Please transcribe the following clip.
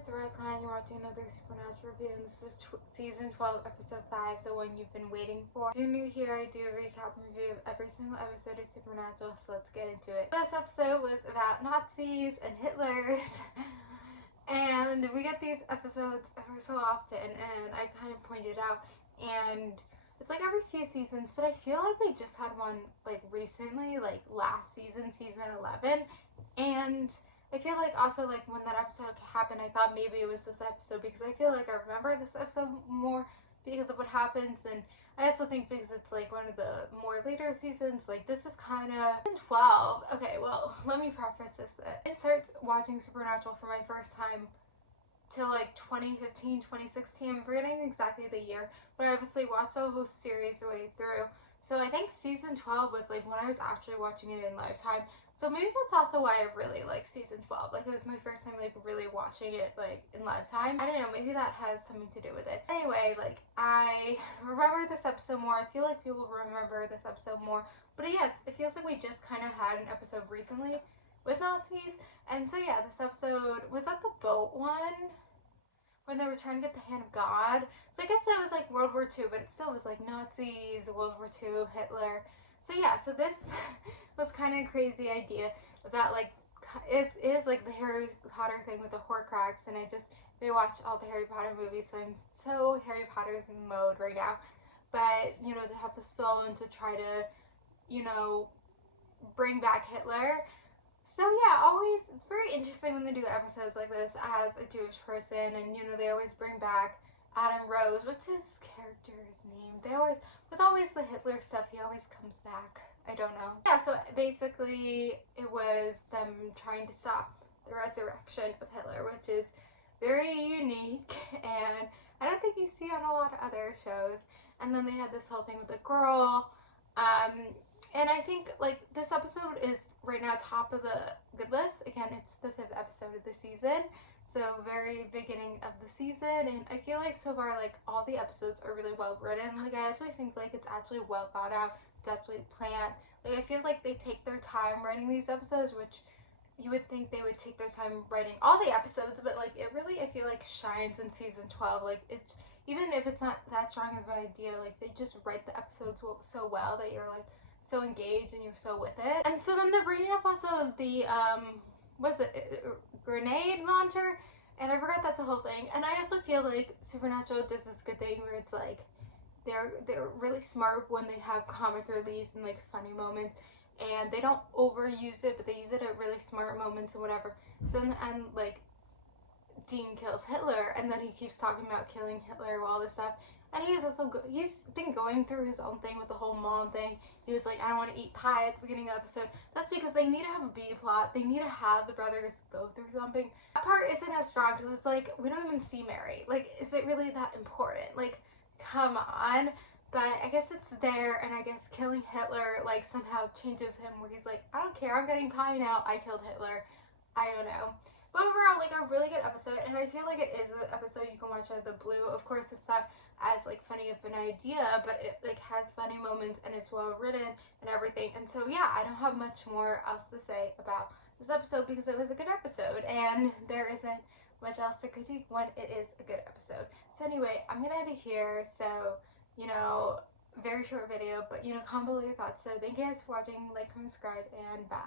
it's Redline. You're watching another Supernatural review, and this is season 12, episode 5, the one you've been waiting for. If you're new here, I do a recap and review of every single episode of Supernatural, so let's get into it. This episode was about Nazis and Hitlers, and we get these episodes ever so often, and I kind of pointed out, and it's like every few seasons, but I feel like we just had one like recently, like last season, season 11, and I feel like also like when that episode happened, I thought maybe it was this episode because I feel like I remember this episode more because of what happens, and I also think because it's like one of the more later seasons, like this is kind of 12. Okay, well, let me preface this. I started watching Supernatural for my first time till like 2015, 2016. I'm forgetting exactly the year, but I obviously watched the whole series the way through. So I think season 12 was like when I was actually watching it in Lifetime. So maybe that's also why I really like season 12. Like it was my first time like really watching it like in Lifetime. I don't know, maybe that has something to do with it. Anyway, like I remember this episode more. I feel like people remember this episode more. But yeah, it feels like we just kind of had an episode recently with Nazis. And so yeah, this episode, was that the boat one? When they were trying to get the hand of God. So I guess that was like World War II, but it still was like Nazis, World War II, Hitler. So yeah, so this was kind of a crazy idea about like, it is like the Harry Potter thing with the Horcrux, and I just rewatched all the Harry Potter movies, so I'm so Harry Potter's mode right now. But, you know, to have the soul and to try to, you know, bring back Hitler. So yeah, always, it's very interesting when they do episodes like this as a Jewish person, and you know, they always bring back Adam Rose. What's his character's name? They always, with always the Hitler stuff, he always comes back. I don't know. Yeah, so basically it was them trying to stop the resurrection of Hitler, which is very unique, and I don't think you see on a lot of other shows. And then they had this whole thing with the girl, and I think like this episode is right now top of the good list. Again, it's the 5th episode of the season, so very beginning of the season, and I feel like so far like all the episodes are really well written. Like I actually think like it's actually well thought out. It's actually planned. Like I feel like they take their time writing these episodes, which you would think they would take their time writing all the episodes, but like it really, I feel like, shines in season 12. Like it's, even if it's not that strong of an idea, like they just write the episodes so well that you're like so engaged and you're so with it. And so then they're bringing up also the what's it, grenade launcher, and I forgot that's the whole thing. And I also feel like Supernatural does this good thing where it's like they're really smart when they have comic relief and like funny moments, and they don't overuse it, but they use it at really smart moments and whatever. So in the end, like Dean kills Hitler, and then he keeps talking about killing Hitler, all this stuff. And he's also he's been going through his own thing with the whole mom thing. He was like, I don't want to eat pie at the beginning of the episode. That's because they need to have a B plot. They need to have the brothers go through something. That part isn't as strong because it's like we don't even see Mary. Like, is it really that important? Like, come on. But I guess it's there, and I guess killing Hitler like somehow changes him, where he's like, I don't care, I'm getting pie now. I killed Hitler. I don't know. But overall, like a really good episode, and I feel like it is an episode you can watch out of the blue. Of course, it's not as like funny of an idea, but it like has funny moments and it's well written and everything. And so yeah, I don't have much more else to say about this episode because it was a good episode, and there isn't much else to critique when it is a good episode. So anyway, I'm gonna end it here. So, you know, very short video, but you know, comment below your thoughts. So thank you guys for watching, like, comment, subscribe, and bye.